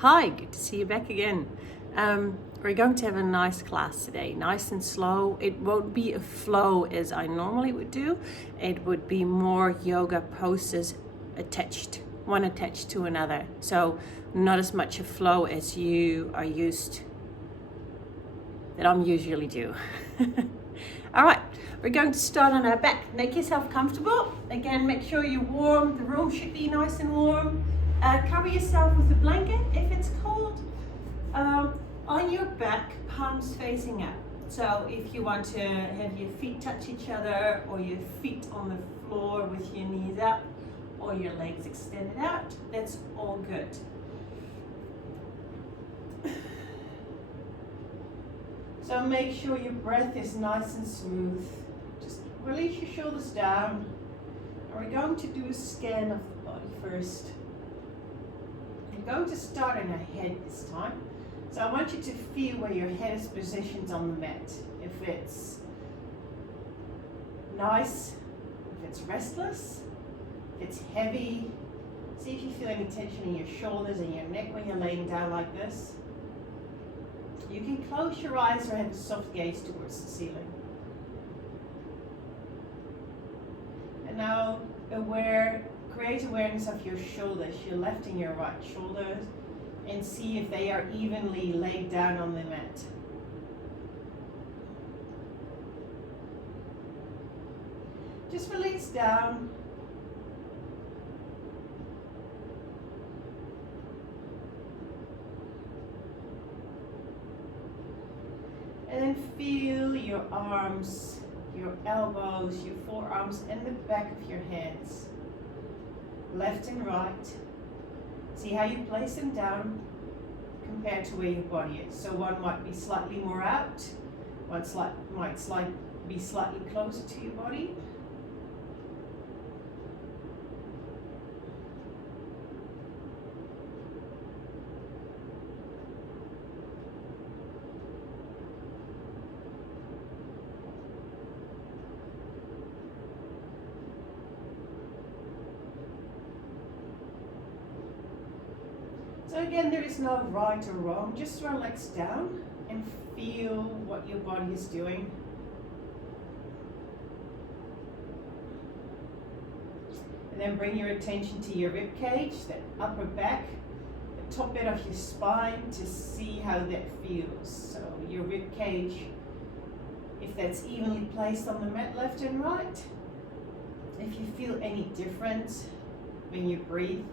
Hi, good to see you back again. We're going to have a nice class today, nice and slow. It won't be a flow as I normally would do. It would be more yoga poses one attached to another. So not as much a flow as you are used, that I'm usually do. All right, we're going to start on our back. Make yourself comfortable. Again, make sure you're warm. The room should be nice and warm. Cover yourself with a blanket if it's cold. On your back, palms facing up. So if you want to have your feet touch each other, or your feet on the floor with your knees up, or your legs extended out, that's all good. So make sure your breath is nice and smooth. Just release your shoulders down. And we're going to do a scan of the body first. We're going to start on our head this time. So I want you to feel where your head is positioned on the mat. If it's nice, if it's restless, if it's heavy. See if you feel any tension in your shoulders and your neck when you're laying down like this. You can close your eyes or have a soft gaze towards the ceiling. And now create awareness of your shoulders, your left and your right shoulders, and see if they are evenly laid down on the mat. Just release down. And then feel your arms, your elbows, your forearms, and the back of your hands, left and right. See how you place them down compared to where your body is. So one might be slightly more out, one might be slightly closer to your body. So again, there is no right or wrong, just relax down and feel what your body is doing. And then bring your attention to your rib cage, the upper back, the top bit of your spine, to see how that feels. So your rib cage, if that's evenly placed on the mat left and right. If you feel any difference when you breathe.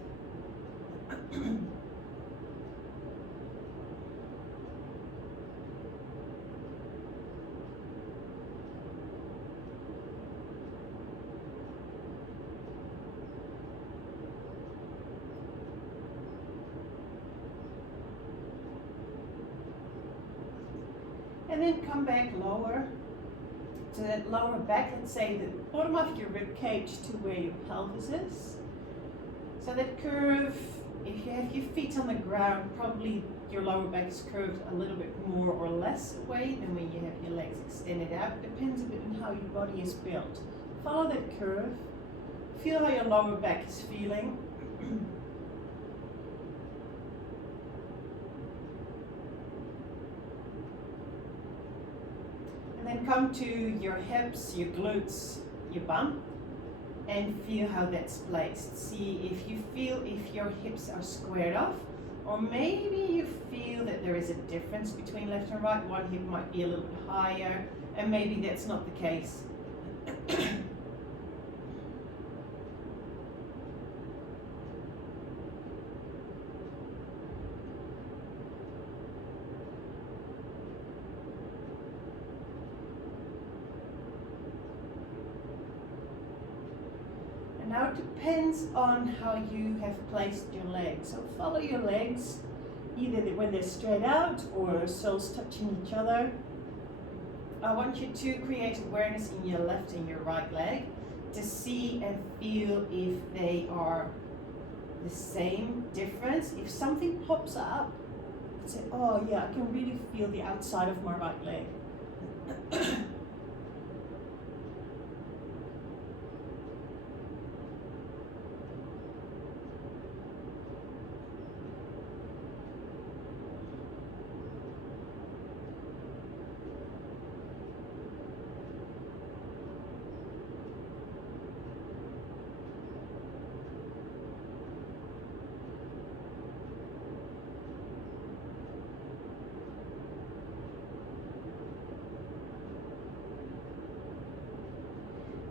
And then come back lower to that lower back, let's say the bottom of your rib cage to where your pelvis is. So that curve, if you have your feet on the ground, probably your lower back is curved a little bit more or less away than when you have your legs extended out. Depends a bit on how your body is built. Follow that curve. Feel how your lower back is feeling. And then come to your hips, your glutes, your bum, and feel how that's placed. See if your hips are squared off, or maybe you feel that there is a difference between left and right. One hip might be a little bit higher, and maybe that's not the case. Now it depends on how you have placed your legs. So follow your legs, either when they're straight out or soles touching each other. I want you to create awareness in your left and your right leg to see and feel if they are the same, difference. If something pops up, say, oh yeah, I can really feel the outside of my right leg.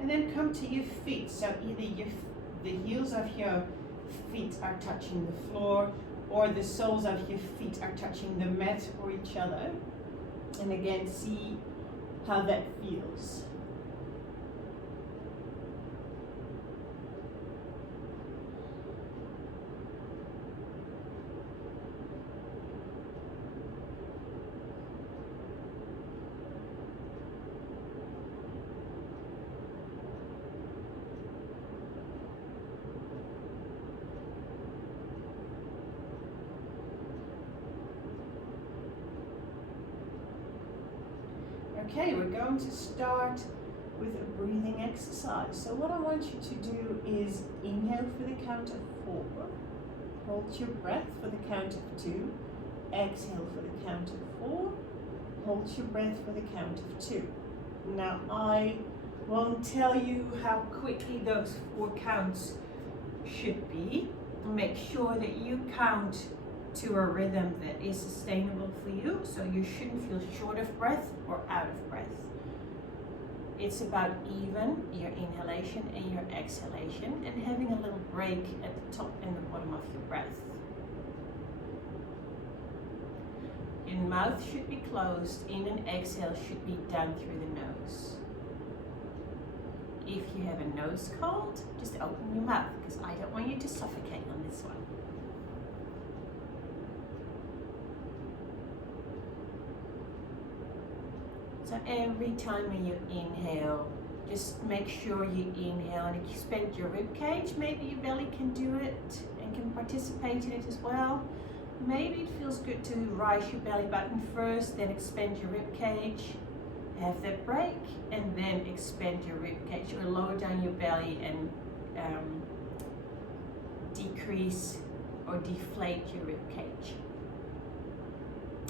And then come to your feet. So either the heels of your feet are touching the floor, or the soles of your feet are touching the mat or each other. And again, see how that feels. Okay, we're going to start with a breathing exercise. So what I want you to do is inhale for the count of 4, hold your breath for the count of 2, exhale for the count of 4, hold your breath for the count of 2. Now I won't tell you how quickly those 4 counts should be. Make sure that you count to a rhythm that is sustainable for you, so you shouldn't feel short of breath or out of breath. It's about even your inhalation and your exhalation, and having a little break at the top and the bottom of your breath. Your mouth should be closed, in and exhale should be done through the nose. If you have a nose cold, just open your mouth, because I don't want you to suffocate on this one. So every time when you inhale, just make sure you inhale and expand your rib cage. Maybe your belly can do it and can participate in it as well. Maybe it feels good to rise your belly button first, then expand your rib cage. Have that break, and then expand your rib cage, or lower down your belly and decrease or deflate your rib cage.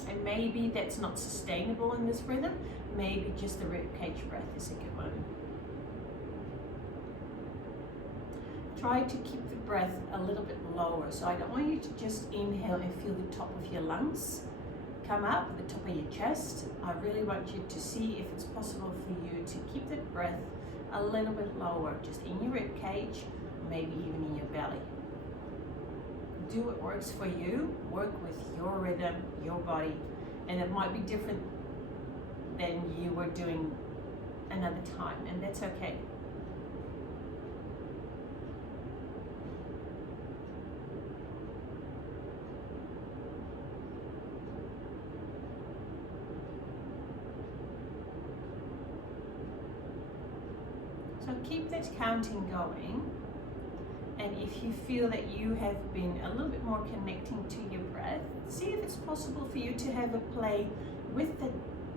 And maybe that's not sustainable in this rhythm. Maybe just the rib cage breath is a good one. Try to keep the breath a little bit lower. So I don't want you to just inhale and feel the top of your lungs come up, the top of your chest. I really want you to see if it's possible for you to keep the breath a little bit lower, just in your rib cage, maybe even in your belly. Do what works for you, work with your rhythm, your body, and it might be different than you were doing another time, and that's okay. So keep that counting going. And if you feel that you have been a little bit more connecting to your breath, see if it's possible for you to have a play with the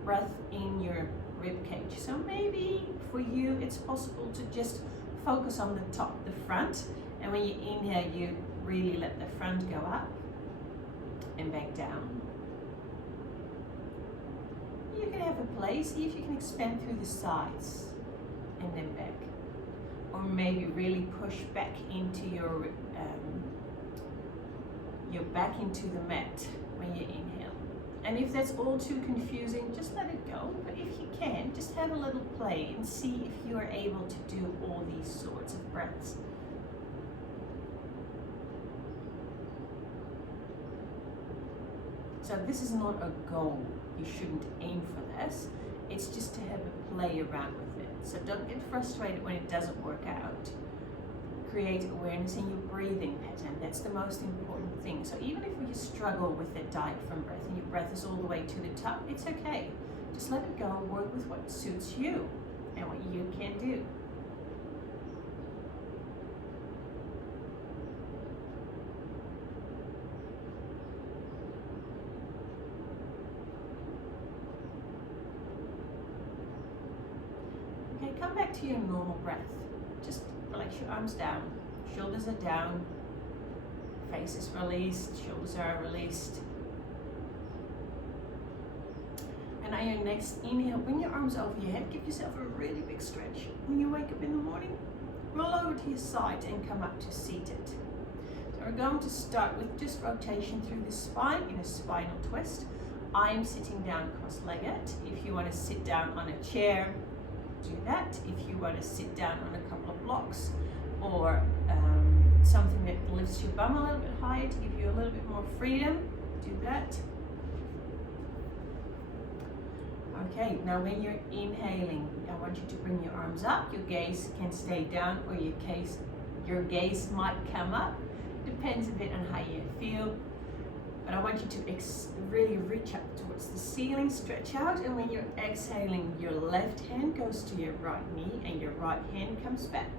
breath in your rib cage. So maybe for you it's possible to just focus on the top, the front, and when you inhale you really let the front go up and back down. You can have a play, see if you can expand through the sides and then back. Or maybe really push back into your back into the mat when you inhale. And if that's all too confusing, just let it go. But if you can, just have a little play and see if you are able to do all these sorts of breaths. So this is not a goal. You shouldn't aim for this. It's just to have a play around with it. So don't get frustrated when it doesn't work out. Create awareness in your breathing pattern. That's the most important thing. So even if you struggle with that diaphragm breath and your breath is all the way to the top, it's okay. Just let it go, work with what suits you and what you can do. Okay, come back to your normal breath. Just relax your arms down, shoulders are down, face is released, shoulders are released. And on your next inhale, bring your arms over your head, give yourself a really big stretch. When you wake up in the morning, roll over to your side and come up to seated. So we're going to start with just rotation through the spine in a spinal twist. I am sitting down cross-legged. If you want to sit down on a chair, do that. If you want to sit down on a couple of blocks or something that lifts your bum a little bit higher to give you a little bit more freedom, do that. Okay, now when you're inhaling, I want you to bring your arms up. Your gaze can stay down or your gaze might come up. Depends a bit on how you feel. But I want you to really reach up towards the ceiling, stretch out, and when you're exhaling, your left hand goes to your right knee and your right hand comes back.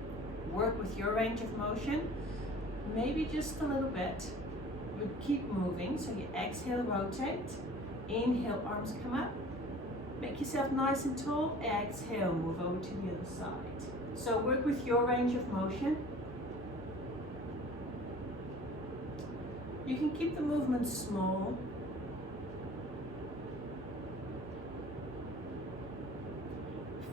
Work with your range of motion, maybe just a little bit, but keep moving. So you exhale, rotate, inhale, arms come up, make yourself nice and tall, exhale, move over to the other side. So work with your range of motion. You can keep the movement small.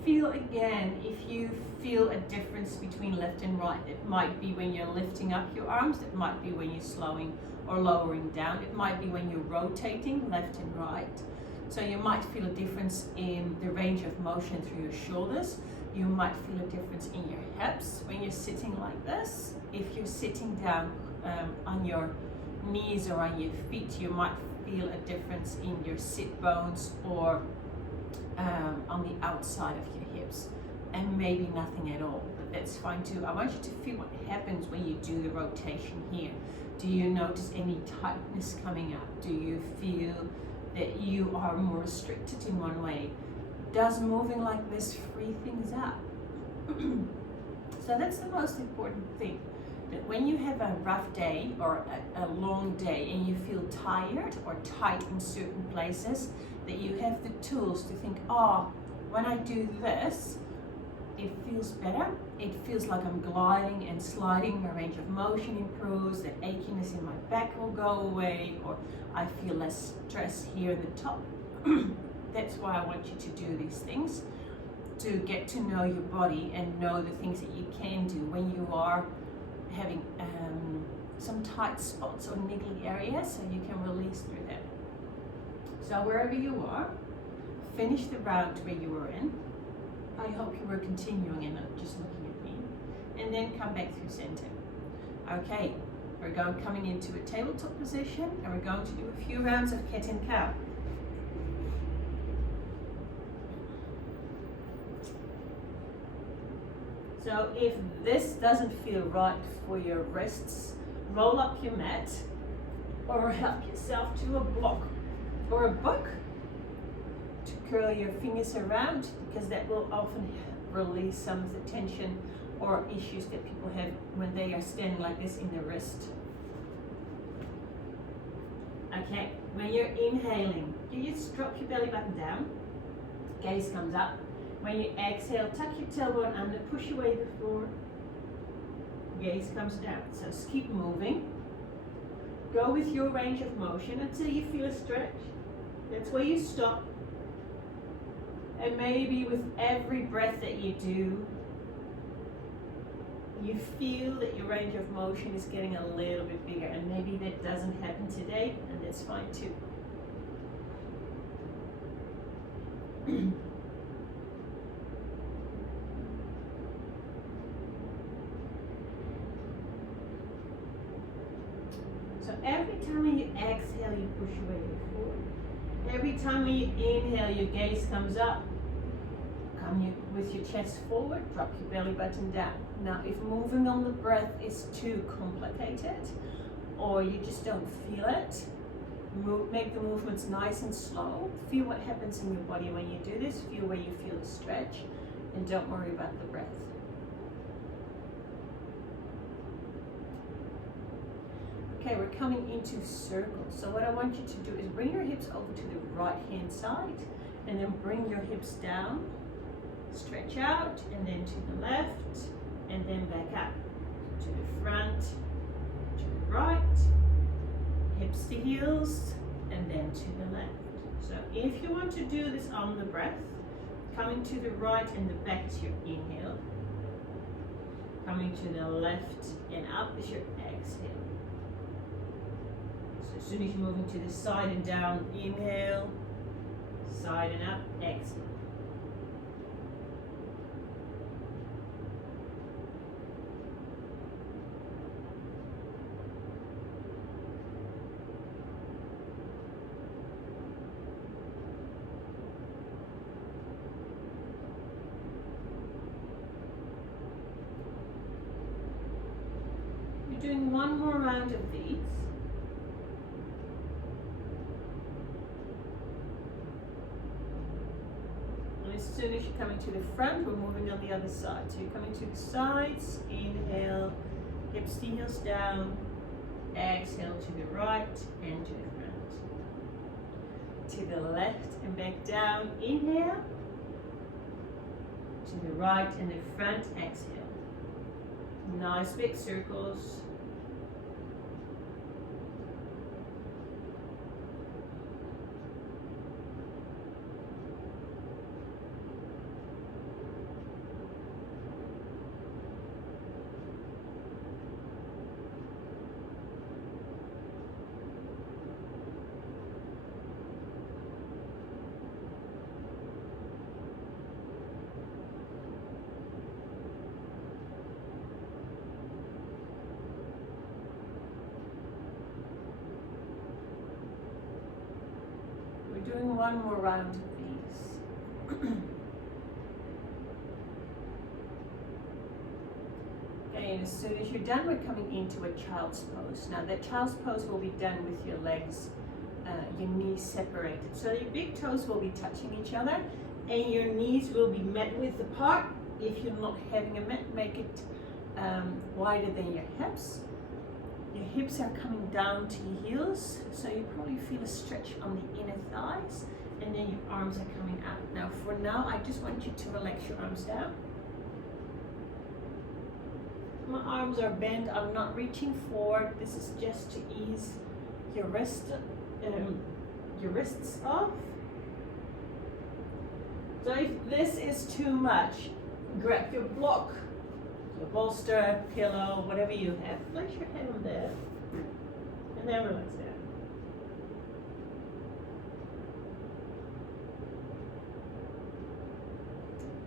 Feel again, if you feel a difference between left and right, it might be when you're lifting up your arms, it might be when you're slowing or lowering down, it might be when you're rotating left and right. So you might feel a difference in the range of motion through your shoulders. You might feel a difference in your hips when you're sitting like this. If you're sitting down on your knees or on your feet, you might feel a difference in your sit bones or on the outside of your hips, and maybe nothing at all, but that's fine too. I want you to feel what happens when you do the rotation here. Do you notice any tightness coming up? Do you feel that you are more restricted in one way? Does moving like this free things up? So that's the most important thing. That when you have a rough day or a long day and you feel tired or tight in certain places, that you have the tools to think, oh, when I do this, it feels better. It feels like I'm gliding and sliding, my range of motion improves, the achiness in my back will go away, or I feel less stress here at the top. That's why I want you to do these things, to get to know your body and know the things that you can do when you are having some tight spots or niggly areas, so you can release through them. So wherever you are, finish the round where you were in. I hope you were continuing and not just looking at me. And then come back through center. Okay, we're coming into a tabletop position and we're going to do a few rounds of cat and cow. So if this doesn't feel right for your wrists, roll up your mat or help yourself to a block or a book to curl your fingers around, because that will often release some of the tension or issues that people have when they are standing like this in the wrist. Okay, when you're inhaling, you just drop your belly button down, gaze comes up. When you exhale, tuck your tailbone under, push away the floor, gaze comes down. So just keep moving. Go with your range of motion until you feel a stretch. That's where you stop. And maybe with every breath that you do, you feel that your range of motion is getting a little bit bigger, and maybe that doesn't happen today, and that's fine too. So every time when you exhale, you push away your forward. Every time when you inhale, your gaze comes up. Come with your chest forward, drop your belly button down. Now, if moving on the breath is too complicated, or you just don't feel it, make the movements nice and slow. Feel what happens in your body when you do this. Feel where you feel the stretch, and don't worry about the breath. Okay, we're coming into circles. So what I want you to do is bring your hips over to the right hand side, and then bring your hips down, stretch out, and then to the left, and then back up. To the front, to the right, hips to heels, and then to the left. So if you want to do this on the breath, coming to the right and the back is your inhale. Coming to the left and up is your exhale. As soon as you're moving to the side and down, inhale, side and up, exhale. one more round of these. And as soon as you're coming to the front, we're moving on the other side. So you're coming to the sides, inhale, hips to heels down, exhale to the right and to the front. To the left and back down, inhale. To the right and the front, exhale. Nice big circles. Doing one more round of these. Okay, and as soon as you're done, we're coming into a child's pose. Now that child's pose will be done with your legs, your knees separated. So your big toes will be touching each other and your knees will be met width apart. If you're not having a mat, make it wider than your hips. Your hips are coming down to your heels, so you probably feel a stretch on the inner thighs, and then your arms are coming out. Now for now, I just want you to relax your arms down. My arms are bent, I'm not reaching forward. This is just to ease your wrists off. So if this is too much, grab your block, your bolster, pillow, whatever you have. Place your head on there and then relax down.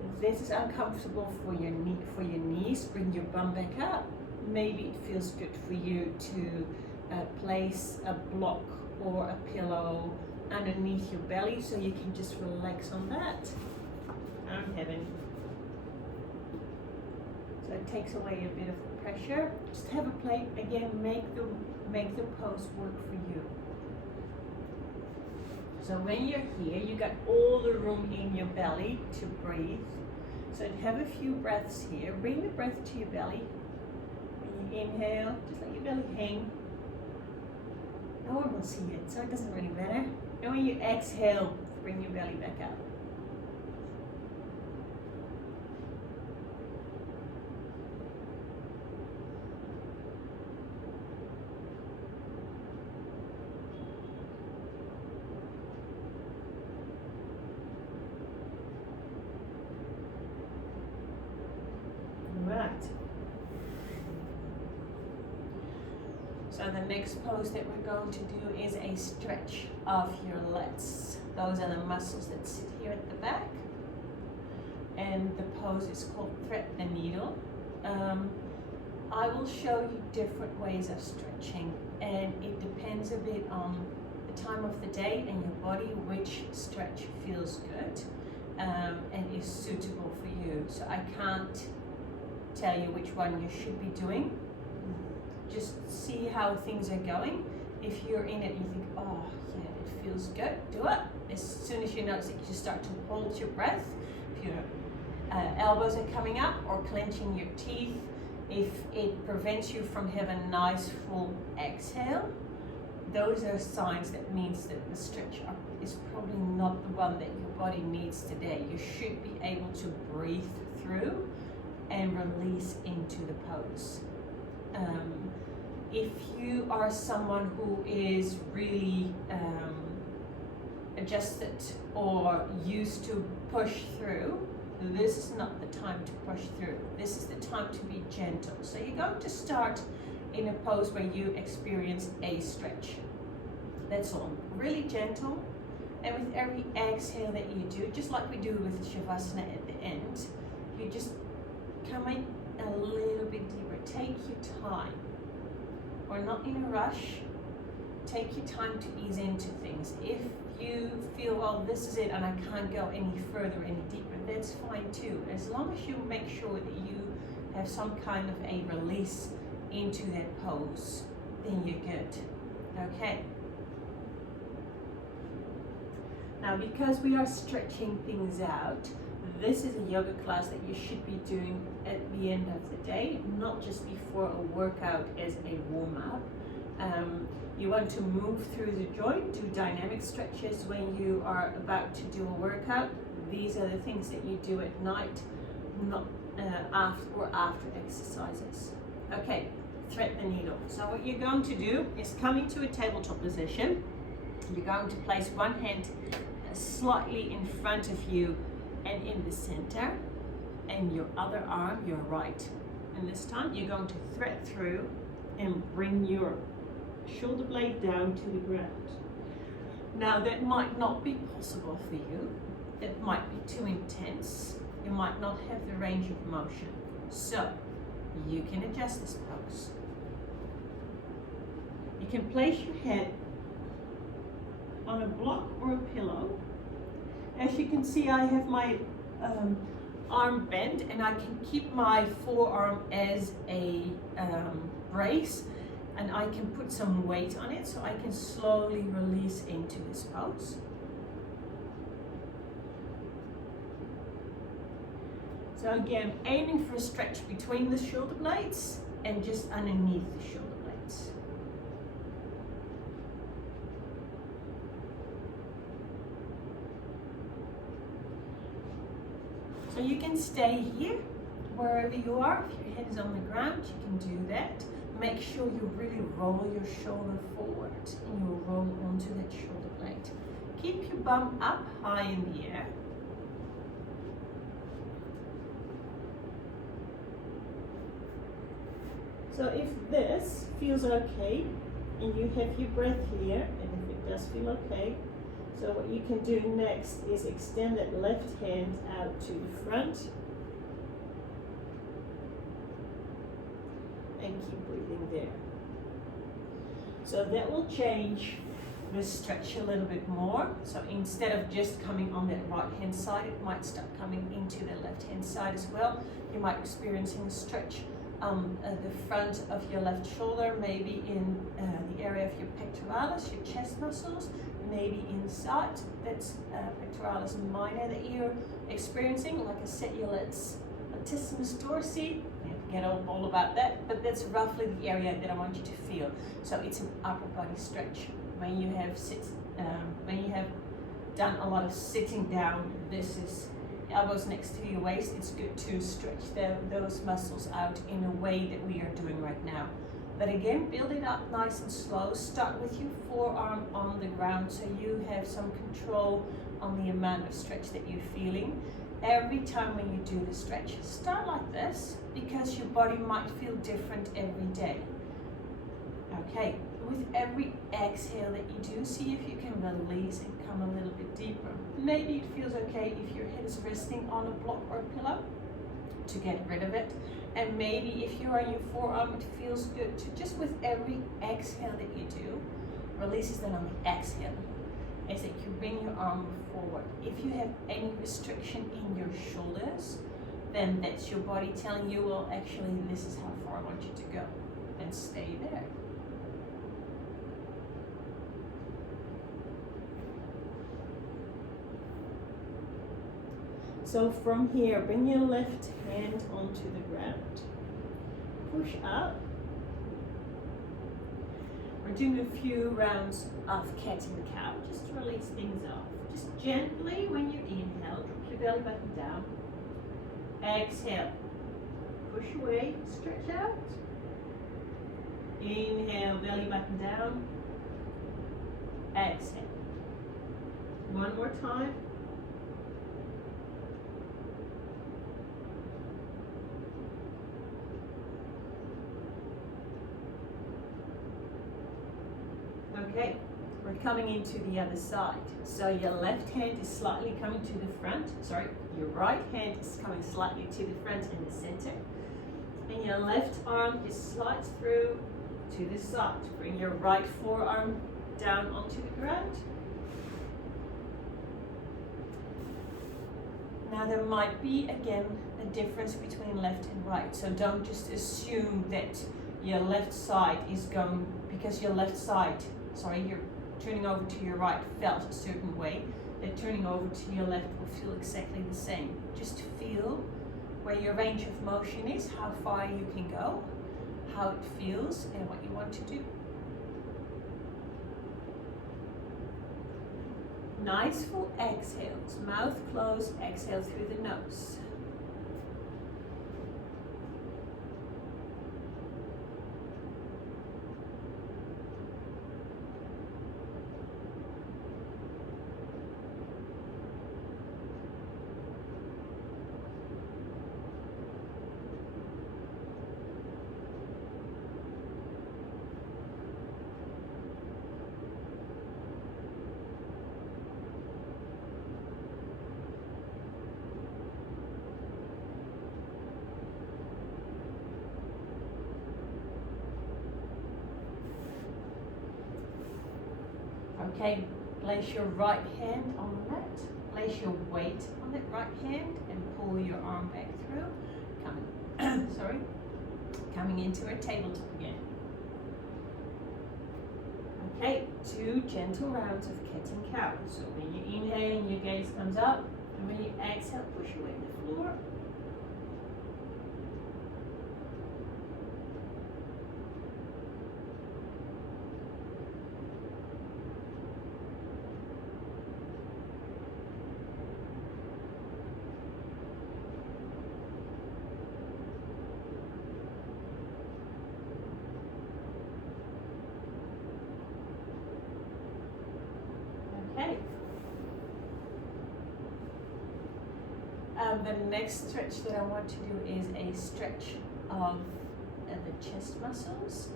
If this is uncomfortable for your knees, bring your bum back up. Maybe it feels good for you to place a block or a pillow underneath your belly so you can just relax on that. I'm having. So it takes away a bit of the pressure. Just have a plate again. Make the pose work for you. So when you're here, you got all the room in your belly to breathe. So have a few breaths here. Bring the breath to your belly. When you inhale, just let your belly hang. No one will see it, so it doesn't really matter. And when you exhale, bring your belly back up. So the next pose that we're going to do is a stretch of your lats. Those are the muscles that sit here at the back. And the pose is called thread the needle. I will show you different ways of stretching, and it depends a bit on the time of the day and your body which stretch feels good and is suitable for you. So I can't tell you which one you should be doing. Just see how things are going. If you're in it and you think, oh yeah, it feels good, do it. As soon as you notice it, you just start to hold your breath. If your elbows are coming up or clenching your teeth, if it prevents you from having a nice full exhale, those are signs that means that the stretch up is probably not the one that your body needs today. You should be able to breathe through and release into the pose. If you are someone who is really adjusted or used to push through, this is not the time to push through. This is the time to be gentle. So you're going to start in a pose where you experience a stretch. That's all. Really gentle. And with every exhale that you do, just like we do with Shavasana at the end, you just come in a little bit deeper. Take your time. We're not in a rush. Take your time to ease into things. If you feel, well, this is it and I can't go any further, any deeper, that's fine too. As long as you make sure that you have some kind of a release into that pose, then you're good. Okay. Now, because we are stretching things out, this is a yoga class that you should be doing at the end of the day, not just before a workout as a warm-up. You want to move through the joint, do dynamic stretches when you are about to do a workout. These are the things that you do at night, not after exercises. Okay, thread the needle. So what you're going to do is come into a tabletop position. You're going to place one hand slightly in front of you and in the center, and your other arm, your right. And this time you're going to thread through and bring your shoulder blade down to the ground. Now that might not be possible for you. It might be too intense. You might not have the range of motion. So you can adjust this pose. You can place your head on a block or a pillow. As you can see, I have my arm bent, and I can keep my forearm as a brace, and I can put some weight on it so I can slowly release into this pose. So again, aiming for a stretch between the shoulder blades and just underneath the shoulder blades. So you can stay here, wherever you are. If your head is on the ground, you can do that. Make sure you really roll your shoulder forward and you roll onto that shoulder blade. Keep your bum up high in the air. So if this feels okay, and you have your breath here, and if it does feel okay, so what you can do next is extend that left hand out to the front and keep breathing there. So that will change the stretch a little bit more. So instead of just coming on that right hand side, it might start coming into the left hand side as well. You might be experiencing a stretch at the front of your left shoulder, maybe in the area of your pectoralis, your chest muscles, maybe inside, that's pectoralis minor that you're experiencing, like I said, your latissimus dorsi. Forget all about that, but that's roughly the area that I want you to feel. So it's an upper body stretch. When you have done a lot of sitting down, this is elbows next to your waist. It's good to stretch those muscles out in a way that we are doing right now. But again, build it up nice and slow. Start with your forearm on the ground so you have some control on the amount of stretch that you're feeling. Every time when you do the stretch, start like this, because your body might feel different every day. Okay, with every exhale that you do, see if you can release and come a little bit deeper. Maybe it feels okay if your head is resting on a block or a pillow to get rid of it. And maybe if you're on your forearm, it feels good to just with every exhale that you do, releases then on the exhale, is that you bring your arm forward. If you have any restriction in your shoulders, then that's your body telling you, well, actually, this is how far I want you to go. Then stay there. So from here, bring your left hand onto the ground. Push up. We're doing a few rounds of cat and cow, just to release things off. Just gently, when you inhale, drop your belly button down. Exhale. Push away, stretch out. Inhale, belly button down. Exhale. One more time. Okay, we're coming into the other side. So your left hand is slightly coming to the front. Sorry, your right hand is coming slightly to the front and the center. And your left arm just slides through to the side. Bring your right forearm down onto the ground. Now there might be, again, a difference between left and right. So don't just assume that your left side is going, because your left side, sorry, you're turning over to your right felt a certain way, that turning over to your left will feel exactly the same. Just feel where your range of motion is, how far you can go, how it feels, and what you want to do. Nice full exhales, mouth closed, exhale through the nose. Okay, place your right hand on the mat, place your weight on that right hand and pull your arm back through, coming into a tabletop again. Okay, 2 gentle rounds of cat and cow. So when you inhale, your gaze comes up, and when you exhale, push away the floor. The next stretch that I want to do is a stretch of the chest muscles.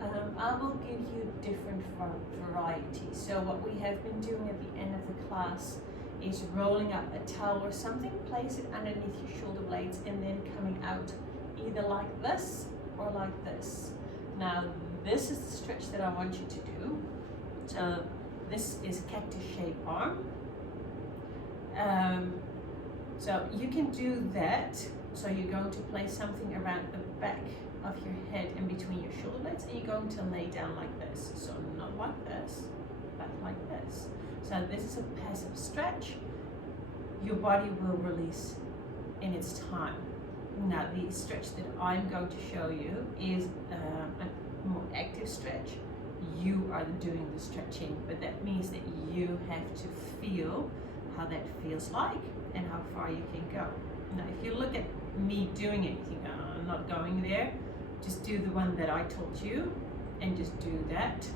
I will give you different varieties. So what we have been doing at the end of the class is rolling up a towel or something, place it underneath your shoulder blades, and then coming out either like this or like this. Now this is the stretch that I want you to do. So this is cactus shaped arm. So you can do that. So you're going to place something around the back of your head in between your shoulder blades, and you're going to lay down like this. So not like this, but like this. So this is a passive stretch. Your body will release in its time. Now the stretch that I'm going to show you is a more active stretch. You are doing the stretching, but that means that you have to feel how that feels like and how far you can go. Now if you look at me doing anything, I'm not going there, just do the one that I told you and just do that.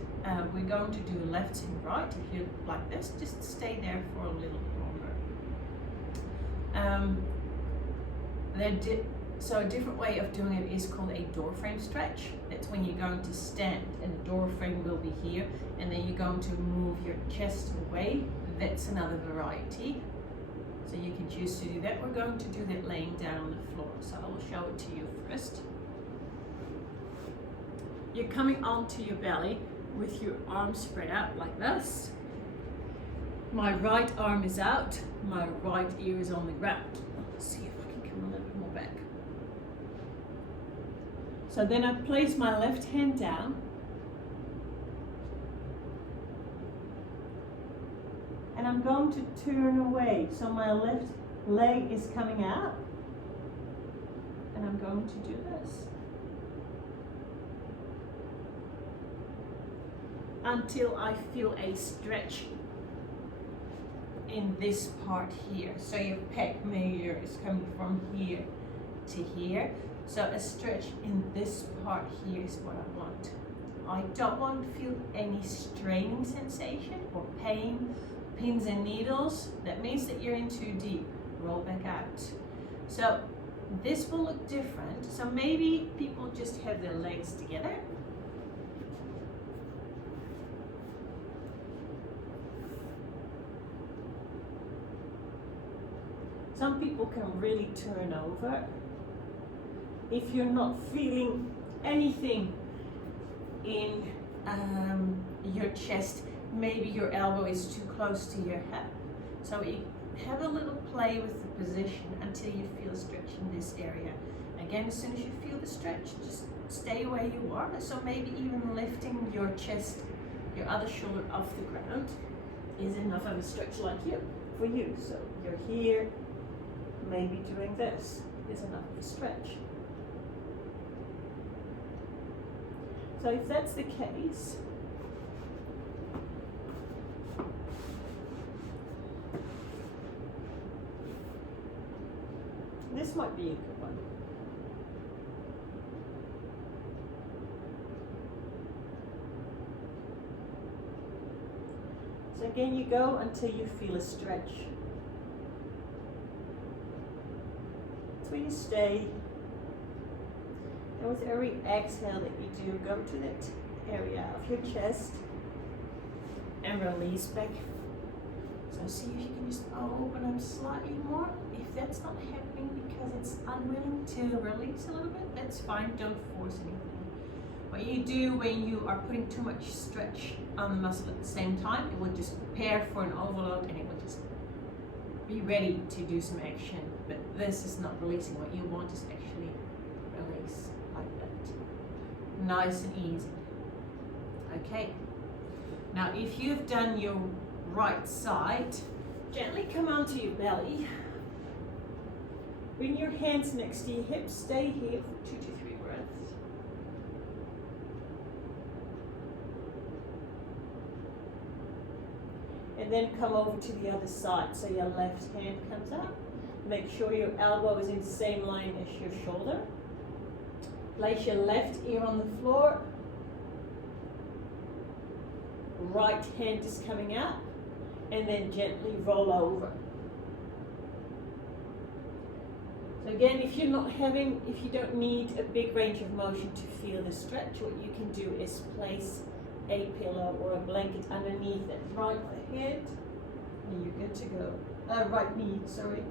We're going to do left and right. If you like this, just stay there for a little longer. So a different way of doing it is called a door frame stretch. That's when you're going to stand and the door frame will be here, and then you're going to move your chest away. That's another variety. So you can choose to do that. We're going to do that laying down on the floor. So I will show it to you first. You're coming onto your belly with your arms spread out like this. My right arm is out, my right ear is on the ground. Let's see if I can come a little bit more back. So then I place my left hand down. And I'm going to turn away. So my left leg is coming out. And I'm going to do this. Until I feel a stretch in this part here. So your pec major is coming from here to here. So a stretch in this part here is what I want. I don't want to feel any straining sensation or pain, pins and needles. That means that you're in too deep. Roll back out. So this will look different. So maybe people just have their legs together. Some people can really turn over. If you're not feeling anything in your chest, maybe your elbow is too close to your hip. So you have a little play with the position until you feel a stretch in this area. Again, as soon as you feel the stretch, just stay where you are. So maybe even lifting your chest, your other shoulder off the ground is enough of a stretch like you, for you. So you're here, maybe doing this is enough of a stretch. So if that's the case, this might be a good one. So again, you go until you feel a stretch. So you stay. And with every exhale that you do, go to that area of your chest and release back. So see if you can just open up slightly more. If that's not happening because it's unwilling to release a little bit, that's fine, don't force anything. What you do when you are putting too much stretch on the muscle at the same time, it will just prepare for an overload and it will just be ready to do some action. But this is not releasing. What you want is actually release like that. Nice and easy. Okay. Now if you've done your right side, gently come onto your belly. Bring your hands next to your hips. Stay here for 2 to 3 breaths. And then come over to the other side. So your left hand comes up. Make sure your elbow is in the same line as your shoulder. Place your left ear on the floor. Right hand is coming up. And then gently roll over. So again, if you don't need a big range of motion to feel the stretch, what you can do is place a pillow or a blanket underneath that right head, and you're good to go. Right knee, sorry.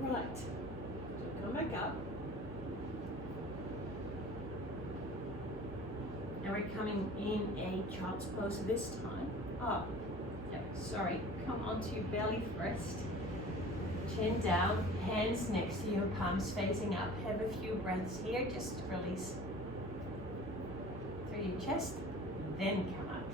Right, so come back up. And we're coming in a child's pose this time. Oh, yeah, sorry. Come onto your belly first. Chin down, hands next to you, palms facing up. Have a few breaths here, just release through your chest, then come up.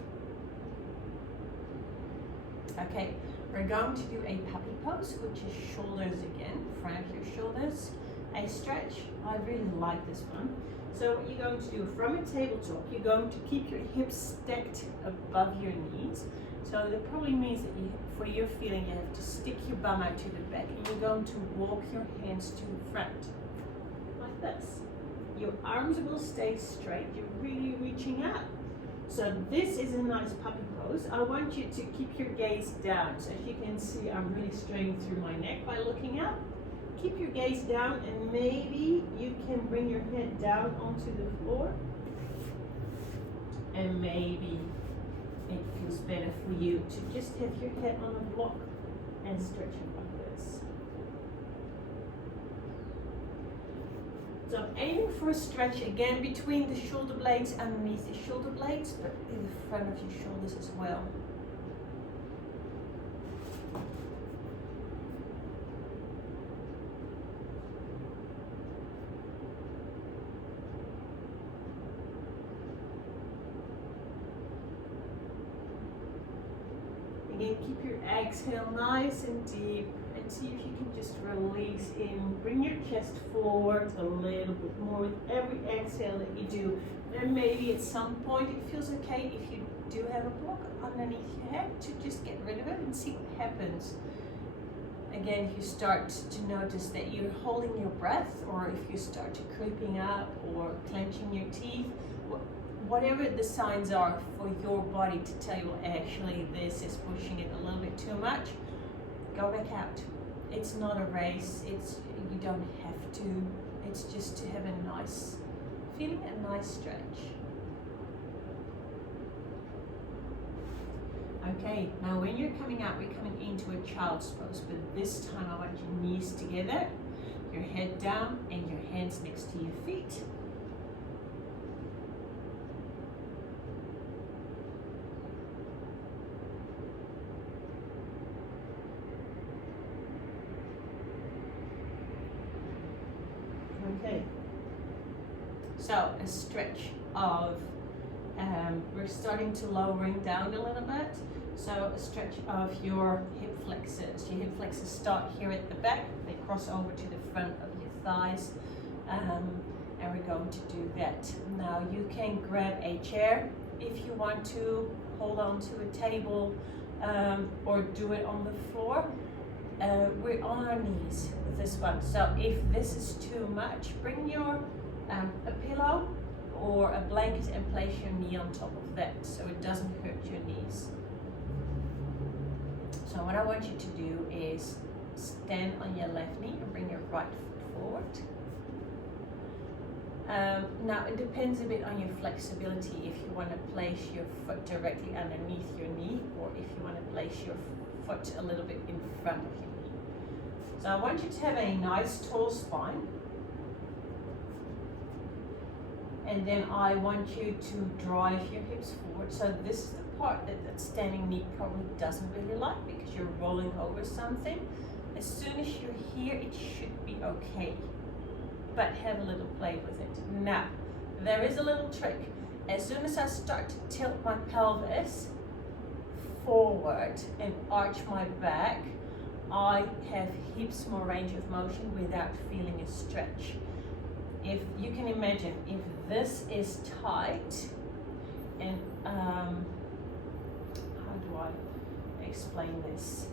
Okay. We're going to do a puppy pose, which is shoulders again, front of your shoulders. A stretch, I really like this one. So what you're going to do from a tabletop, you're going to keep your hips stacked above your knees. So that probably means that for your feeling, you have to stick your bum out to the back and you're going to walk your hands to the front, like this. Your arms will stay straight, you're really reaching out. So this is a nice puppy pose. I want you to keep your gaze down. So as you can see, I'm really straining through my neck by looking up. Keep your gaze down and maybe you can bring your head down onto the floor. And maybe it feels better for you to just have your head on a block and stretching like this. So I'm aiming for a stretch again between the shoulder blades, underneath the shoulder blades, but in the front of your shoulders as well. Again, keep your exhale nice and deep. See if you can just release in. Bring your chest forward a little bit more with every exhale that you do. And maybe at some point it feels okay if you do have a block underneath your head to just get rid of it and see what happens. Again, if you start to notice that you're holding your breath, or if you start to creeping up or clenching your teeth, whatever the signs are for your body to tell you, actually this is pushing it a little bit too much, go back out. It's not a race, you don't have to, it's just to have a nice feeling, a nice stretch. Okay, now when you're coming out, we're coming into a child's pose, but this time I want your knees together, your head down, and your hands next to your feet. Okay, so a stretch of, we're starting to lowering down a little bit. So a stretch of your hip flexors. Your hip flexors start here at the back, they cross over to the front of your thighs, and we're going to do that. Now you can grab a chair if you want to, hold on to a table, or do it on the floor. We're on our knees with this one, so if this is too much, bring your a pillow or a blanket and place your knee on top of that so it doesn't hurt your knees. So what I want you to do is stand on your left knee and bring your right foot forward. Now it depends a bit on your flexibility, if you want to place your foot directly underneath your knee or if you want to place your foot a little bit in front of your knee. So I want you to have a nice tall spine, and then I want you to drive your hips forward. So this is the part that that standing knee probably doesn't really like because you're rolling over something. As soon as you're here, it should be okay, but have a little play with it. Now, there is a little trick. As soon as I start to tilt my pelvis forward and arch my back, I have hips more range of motion without feeling a stretch. If you can imagine, if this is tight, and how do I explain this?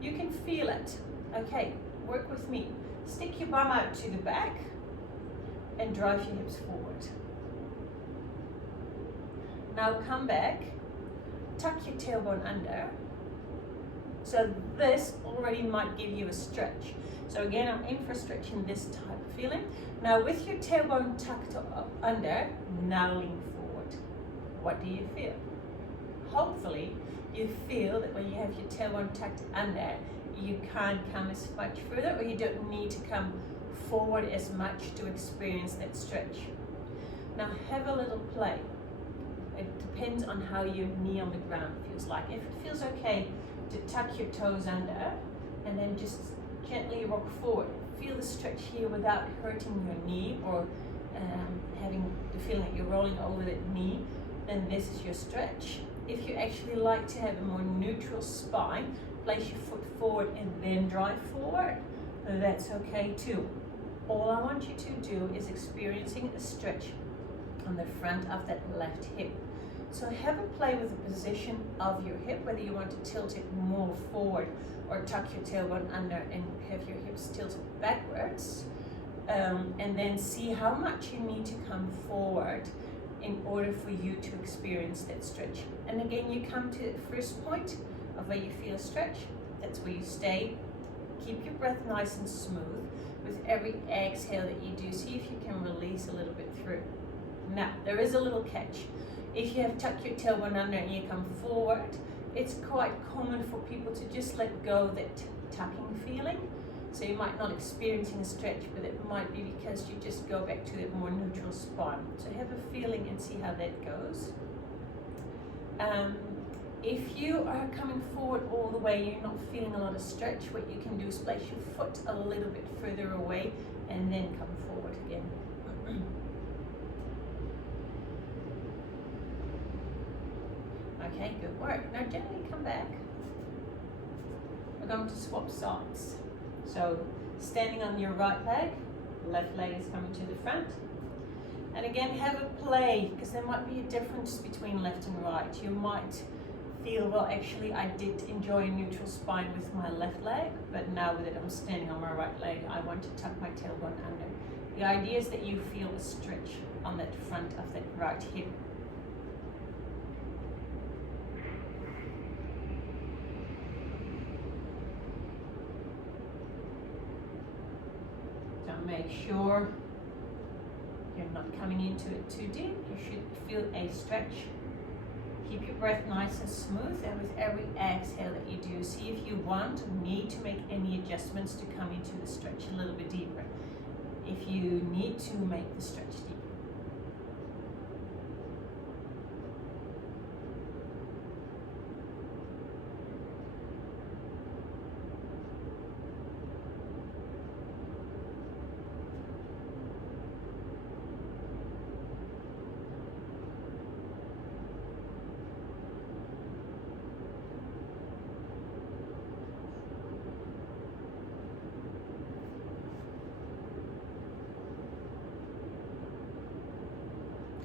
You can feel it. Okay, work with me. Stick your bum out to the back and drive your hips forward. Now come back, tuck your tailbone under. So this already might give you a stretch. So again, I'm aiming for stretching this type of feeling. Now with your tailbone tucked up under, now lean forward. What do you feel? Hopefully you feel that when you have your tailbone tucked under, you can't come as much further, or you don't need to come forward as much to experience that stretch. Now have a little play. It depends on how your knee on the ground feels like. If it feels okay to tuck your toes under and then just gently rock forward. Feel the stretch here without hurting your knee or having the feeling that you're rolling over that knee, then this is your stretch. If you actually like to have a more neutral spine, place your foot forward and then drive forward, that's okay too. All I want you to do is experiencing a stretch on the front of that left hip. So have a play with the position of your hip, whether you want to tilt it more forward or tuck your tailbone under and have your hips tilted backwards, and then see how much you need to come forward in order for you to experience that stretch. And again, you come to the first point of where you feel a stretch, that's where you stay. Keep your breath nice and smooth. With every exhale that you do, see if you can release a little bit through. Now, there is a little catch. If you have tucked your tailbone under and you come forward, it's quite common for people to just let go of that tucking feeling. So you might not experiencing a stretch, but it might be because you just go back to that more neutral spine. So have a feeling and see how that goes. If you are coming forward all the way, you're not feeling a lot of stretch, what you can do is place your foot a little bit further away and then come forward again. Okay, good work. Now gently come back. We're going to swap sides. So standing on your right leg, left leg is coming to the front. And again, have a play, because there might be a difference between left and right. You might feel, well, actually I did enjoy a neutral spine with my left leg, but now that I'm standing on my right leg, I want to tuck my tailbone under. The idea is that you feel a stretch on that front of that right hip. So make sure you're not coming into it too deep. You should feel a stretch. Keep your breath nice and smooth, and with every exhale that you do, see if you want or need to make any adjustments to come into the stretch a little bit deeper. If you need to make the stretch deeper.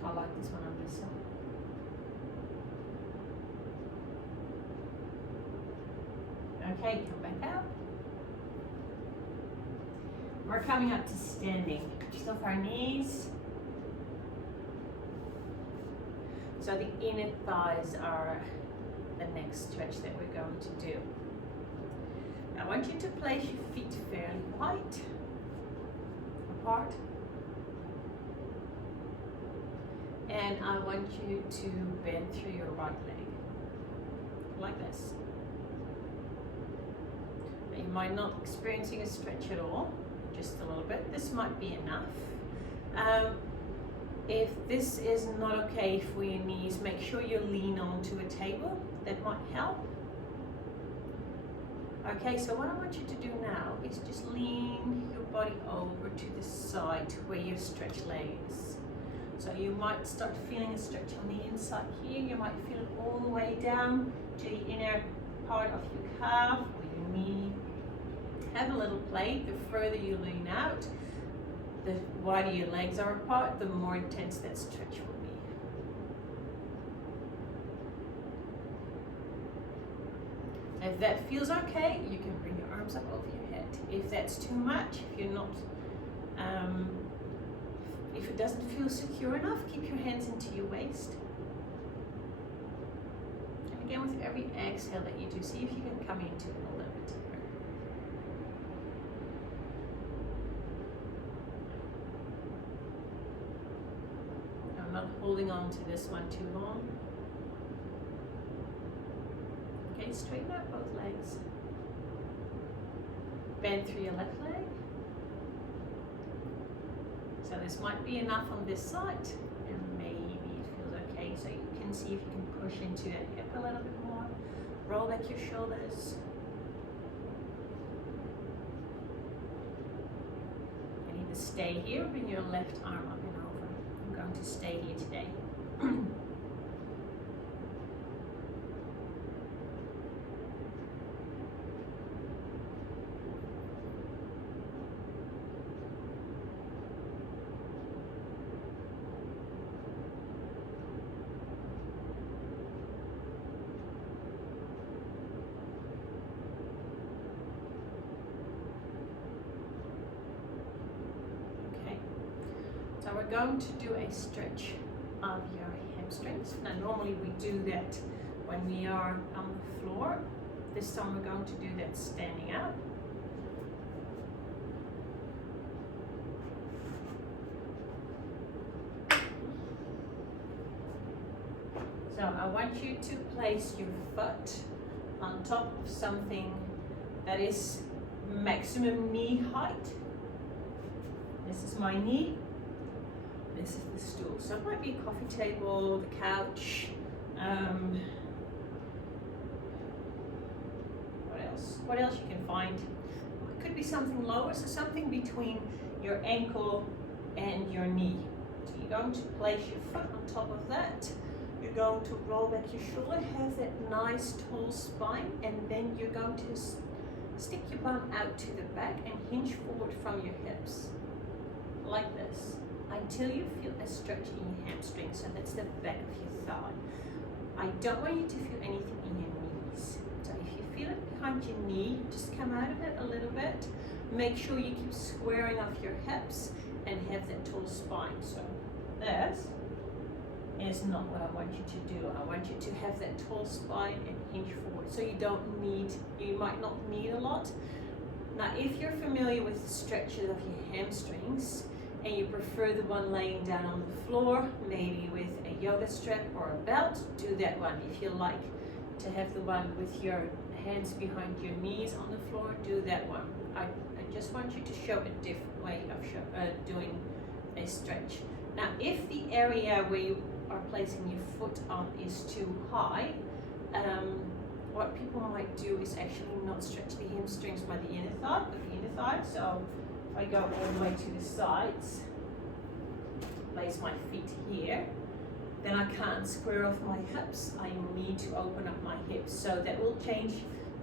I like this one on this side. Okay, come back up. We're coming up to standing. Just off our knees. So the inner thighs are the next stretch that we're going to do. I want you to place your feet fairly wide apart. And I want you to bend through your right leg, like this. You might not experiencing a stretch at all, just a little bit. This might be enough. If this is not okay for your knees, make sure you lean onto a table. That might help. Okay, so what I want you to do now is just lean your body over to the side where your stretch leg is. So you might start feeling a stretch on the inside here. You might feel it all the way down to the inner part of your calf or your knee. Have a little play. The further you lean out, the wider your legs are apart, the more intense that stretch will be. If that feels okay, you can bring your arms up over your head. If that's too much, if you're not if it doesn't feel secure enough, keep your hands into your waist. And again, with every exhale that you do, see if you can come into it a little bit deeper. I'm not holding on to this one too long. Okay, straighten out both legs. Bend through your left leg. So this might be enough on this side, and maybe it feels okay. So you can see if you can push into that hip a little bit more. Roll back your shoulders. And either stay here or bring your left arm up and over. I'm going to stay here today. So we're going to do a stretch of your hamstrings. Now normally we do that when we are on the floor. This time we're going to do that standing up. So I want you to place your foot on top of something that is maximum knee height. This is my knee. This is the stool. So it might be a coffee table, the couch. What else you can find? It could be something lower, so something between your ankle and your knee. So you're going to place your foot on top of that. You're going to roll back your shoulder, have that nice tall spine, and then you're going to stick your bum out to the back and hinge forward from your hips, like this. until you feel a stretch in your hamstring. So that's the back of your thigh. I don't want you to feel anything in your knees. So if you feel it behind your knee, just come out of it a little bit. Make sure you keep squaring off your hips and have that tall spine. So this is not what I want you to do. I want you to have that tall spine and hinge forward. So you might not need a lot. Now, if you're familiar with the stretches of your hamstrings and you prefer the one laying down on the floor, maybe with a yoga strap or a belt, do that one. If you like to have the one with your hands behind your knees on the floor, do that one. I just want you to show a different way of doing a stretch. Now, if the area where you are placing your foot on is too high, what people might do is actually not stretch the hamstrings by the inner thigh. So if I go all the way to the sides, place my feet here, then I can't square off my hips. I need to open up my hips. So that will change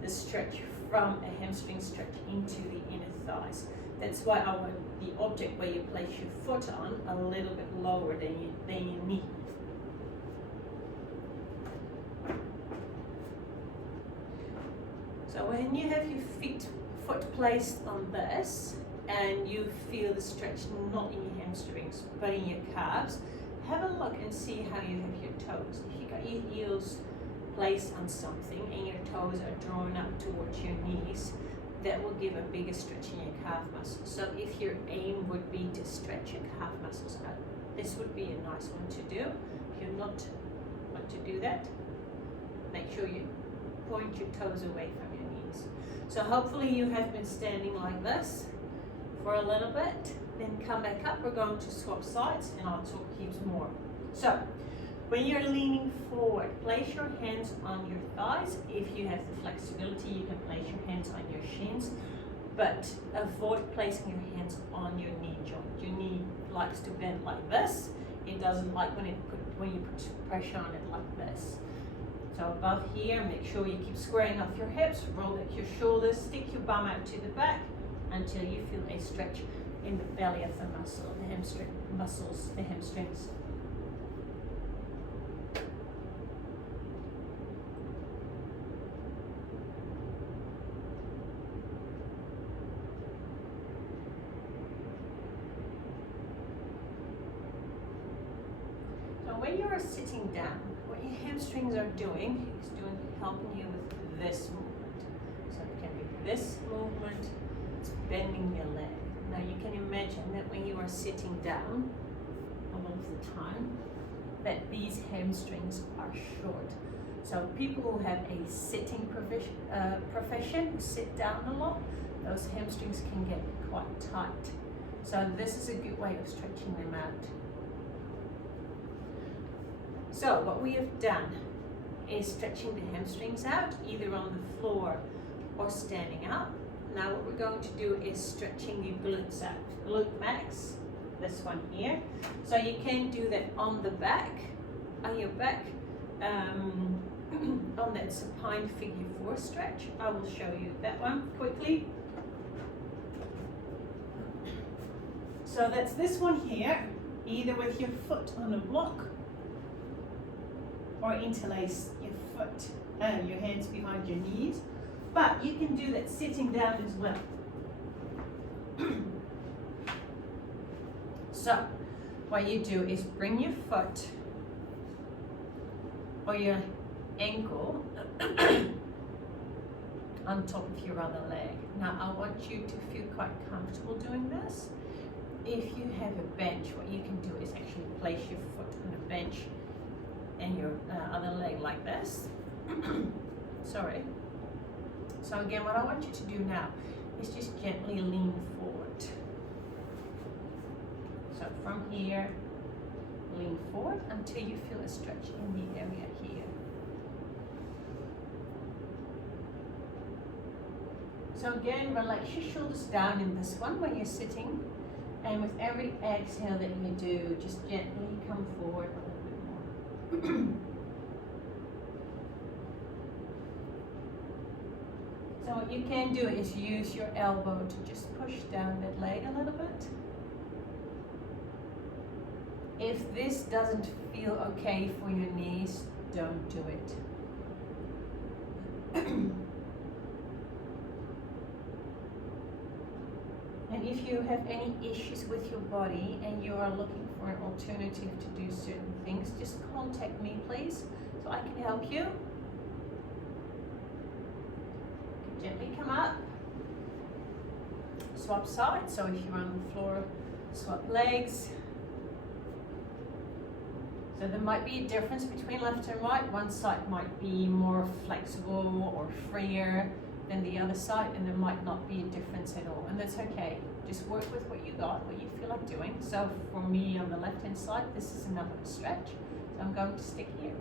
the stretch from a hamstring stretch into the inner thighs. That's why I want the object where you place your foot on a little bit lower than your knee. So when you have your foot placed on this and you feel the stretch not in your hamstrings but in your calves, have a look and see how you have your toes. If you got your heels placed on something and your toes are drawn up towards your knees, that will give a bigger stretch in your calf muscles. So if your aim would be to stretch your calf muscles out, this would be a nice one to do. If you're not want to do that, make sure you point your toes away from your knees. So hopefully you have been standing like this for a little bit, then come back up. We're going to swap sides and I'll talk heaps more. So when you're leaning forward, place your hands on your thighs. If you have the flexibility, you can place your hands on your shins, but avoid placing your hands on your knee joint. Your knee likes to bend like this. It doesn't like when you put pressure on it like this. So above here, make sure you keep squaring off your hips, roll back your shoulders, stick your bum out to the back until you feel a stretch in the belly of the muscle, the hamstring muscles, the hamstrings. So when you are sitting down, what your hamstrings are doing is helping you with this movement. So it can be this movement, it's bending your leg. Now you can imagine that when you are sitting down a lot of the time, that these hamstrings are short. So people who have a sitting profession, who sit down a lot, those hamstrings can get quite tight. So this is a good way of stretching them out. So what we have done is stretching the hamstrings out, either on the floor or standing up. Now what we're going to do is stretching the glutes out. Glute max, this one here. So you can do that on the back, on your back, on that supine figure 4 stretch. I will show you that one quickly. So that's this one here, either with your foot on a block or interlace your foot and your hands behind your knees. But you can do that sitting down as well. So what you do is bring your foot or your ankle on top of your other leg. Now I want you to feel quite comfortable doing this. If you have a bench, what you can do is actually place your foot on a bench and your other leg like this. Sorry. So again, what I want you to do now is just gently lean forward. So from here, lean forward until you feel a stretch in the area here. So again, relax your shoulders down in this one when you're sitting. And with every exhale that you do, just gently come forward a little bit more. So what you can do is use your elbow to just push down that leg a little bit. If this doesn't feel okay for your knees, don't do it. And if you have any issues with your body and you are looking for an alternative to do certain things, just contact me, please, so I can help you. Gently come up. Swap sides, so if you're on the floor, swap legs. So there might be a difference between left and right. One side might be more flexible or freer than the other side, and there might not be a difference at all, and that's okay. Just work with what you got, what you feel like doing. So for me on the left hand side, this is enough of a stretch, so I'm going to stick here.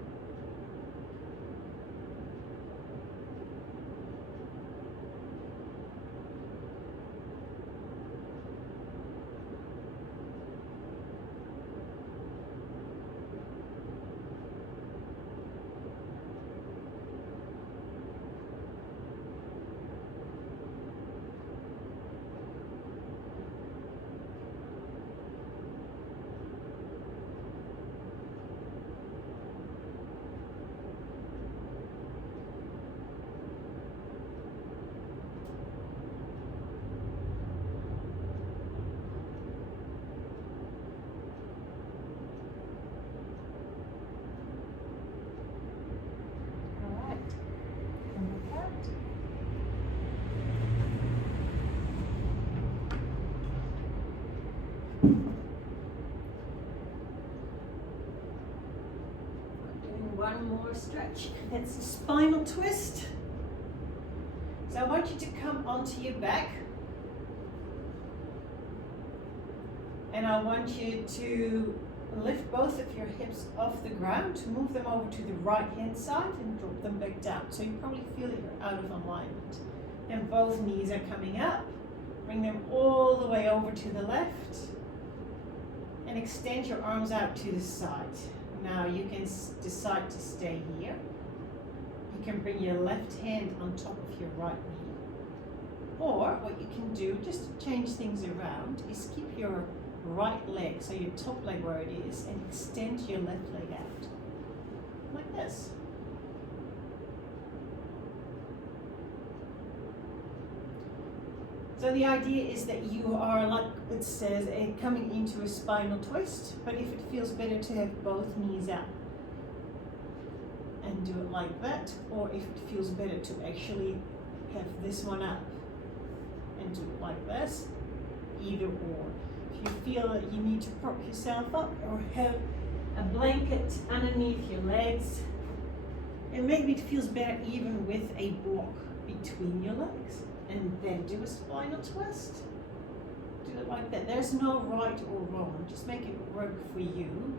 One more stretch. That's a spinal twist. So I want you to come onto your back, and I want you to lift both of your hips off the ground, move them over to the right hand side and drop them back down. So you probably feel that you're out of alignment. And both knees are coming up. Bring them all the way over to the left and extend your arms out to the side. Now you can decide to stay here. You can bring your left hand on top of your right knee. Or what you can do, just to change things around, is keep your right leg, so your top leg where it is, and extend your left leg out. Like this. So the idea is that you are, like it says, coming into a spinal twist, but if it feels better to have both knees out and do it like that, or if it feels better to actually have this one up and do it like this, either or. If you feel that you need to prop yourself up or have a blanket underneath your legs, and maybe it feels better even with a block between your legs. And then do a spinal twist. Do it like that. There's no right or wrong. Just make it work for you.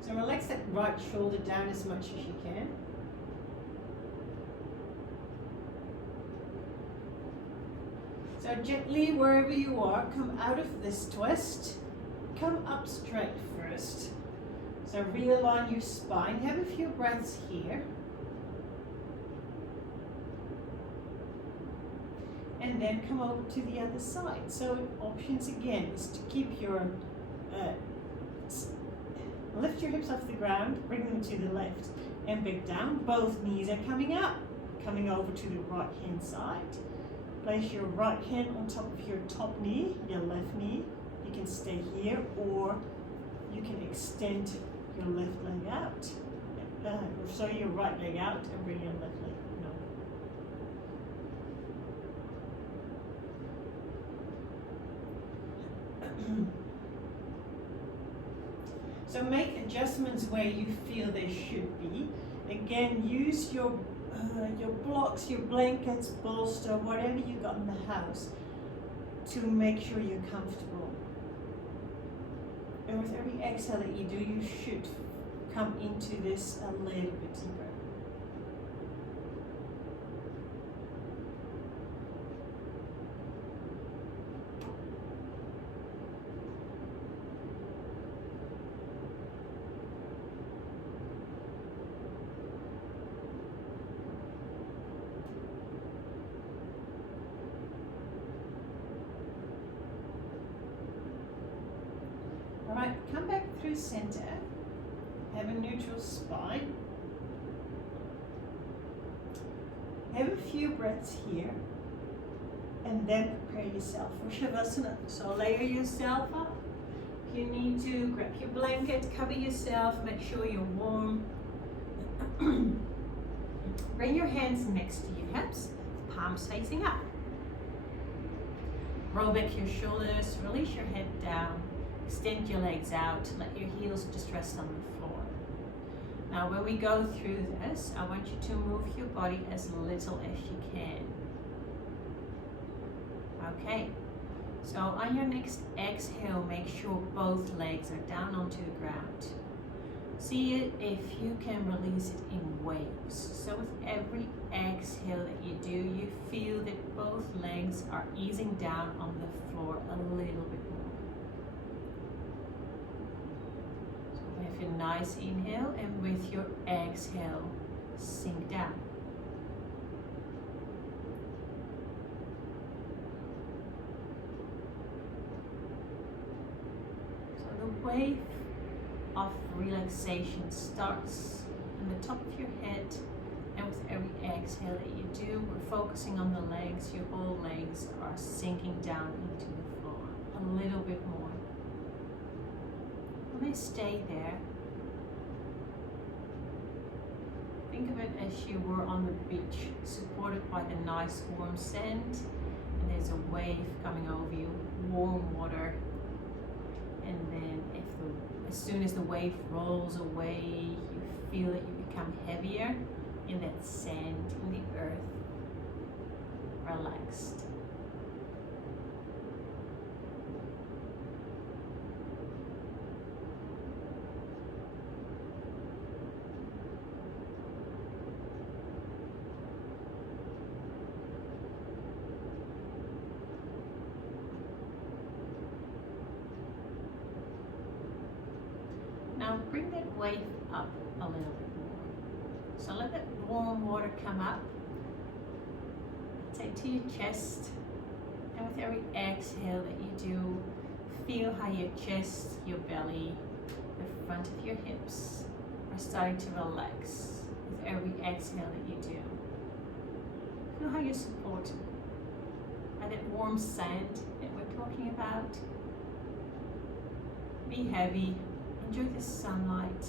So relax that right shoulder down as much as you can. So gently, wherever you are, come out of this twist. Come up straight first. So realign your spine. Have a few breaths here. And then come over to the other side. So options again is to keep your, lift your hips off the ground, bring them to the left and back down. Both knees are coming up, coming over to the right hand side. Place your right hand on top of your top knee, your left knee. You can stay here, or you can extend your left leg out. Or so your right leg out and bring your left leg no. So make adjustments where you feel they should be. Again, use your blocks, your blankets, bolster, whatever you got in the house to make sure you're comfortable. And with every exhale that you do, you should come into this a little bit deeper. through center. Have a neutral spine. Have a few breaths here. And then prepare yourself for Shavasana. So layer yourself up. If you need to, grab your blanket, cover yourself, make sure you're warm. Bring your hands next to your hips, palms facing up. Roll back your shoulders, release your head down, extend your legs out, let your heels just rest on the floor. Now when we go through this, I want you to move your body as little as you can. Okay, so on your next exhale, make sure both legs are down onto the ground. See it if you can release it in waves. So with every exhale that you do, you feel that both legs are easing down on the floor a little bit more. So with your nice inhale and with your exhale, sink down. So the wave of relaxation starts in the top of your head, and with every exhale that you do, we're focusing on the legs. Your whole legs are sinking down into the floor a little bit more. When they stay there, think of it as you were on the beach, supported by the nice warm sand, and there's a wave coming over you, warm water, and then as soon as the wave rolls away, you feel that you become heavier in that sand, in the earth, relaxed. Now bring that wave up a little bit more. So let that warm water come up, take to your chest, and with every exhale that you do, feel how your chest, your belly, the front of your hips are starting to relax with every exhale that you do. Feel how you're supported by that warm sand that we're talking about. Be heavy. Enjoy the sunlight.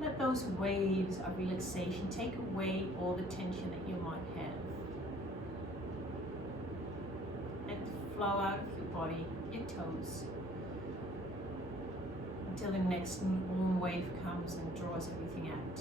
Let those waves of relaxation take away all the tension that you might have. Let it flow out of your body, your toes, until the next warm wave comes and draws everything out.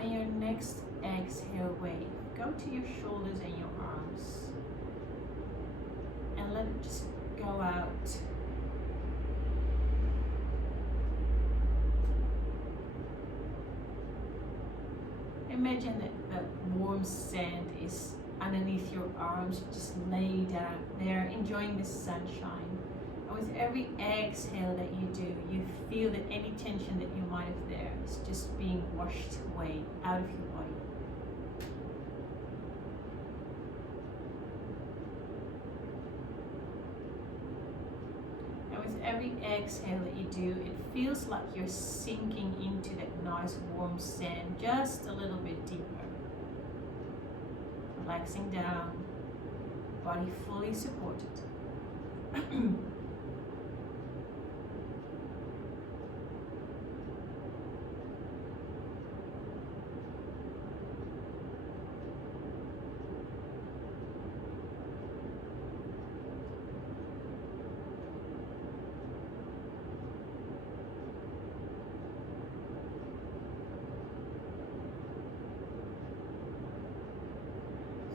On your next exhale wave, go to your shoulders and your arms and let it just go out. Imagine that the warm sand is underneath your arms. You just lay down there, enjoying the sunshine. And with every exhale that you do, you feel that any tension that you might have there is just being washed away out of your body. And with every exhale that you do, it feels like you're sinking into that nice warm sand just a little bit deeper. Relaxing down, body fully supported.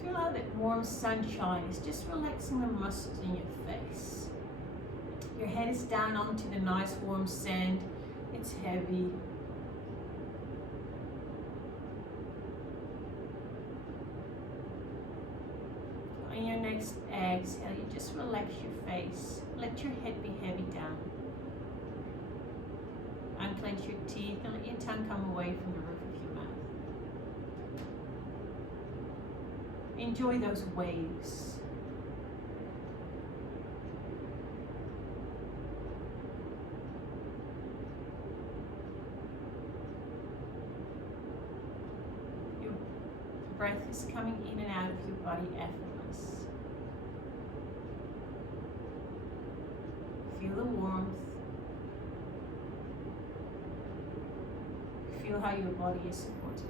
Feel how that warm sunshine is just relaxing the muscles in your face. Your head is down onto the nice warm sand. It's heavy. On your next exhale, you just relax your face. Let your head be heavy down. Unclench your teeth and let your tongue come away from the roof of your mouth. Enjoy those waves. Your breath is coming in and out of your body effortless. Feel the warmth. Feel how your body is supported.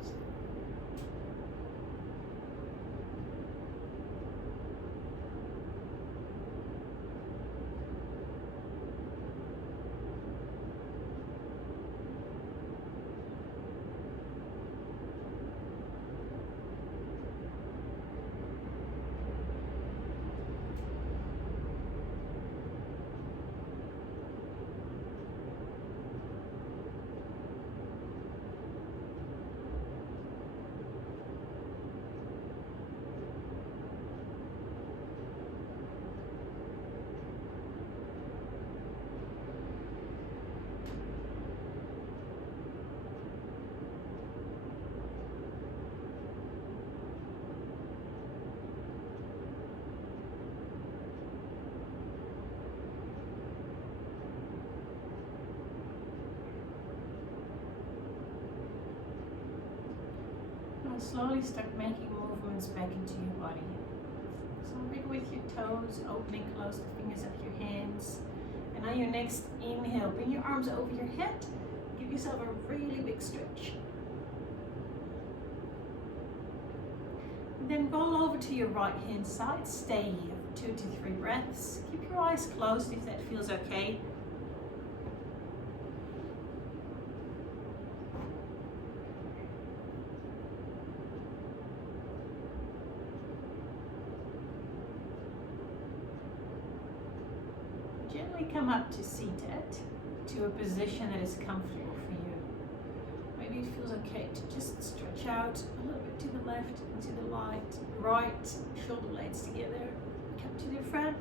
Now slowly start making movements back into your body. So wiggle with your toes, open and close the fingers of your hands. And on your next inhale, bring your arms over your head. Give yourself a really big stretch. And then roll over to your right hand side. Stay here for 2 to 3 breaths. Keep your eyes closed if that feels okay. Gently come up to seated, to a position that is comfortable for you. Maybe it feels okay to just stretch out a little bit to the left and to the right, shoulder blades together, come to the front.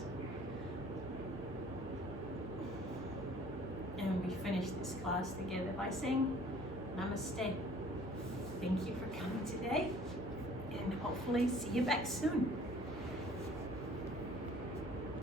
And we finish this class together by saying Namaste. Thank you for coming today, and hopefully see you back soon.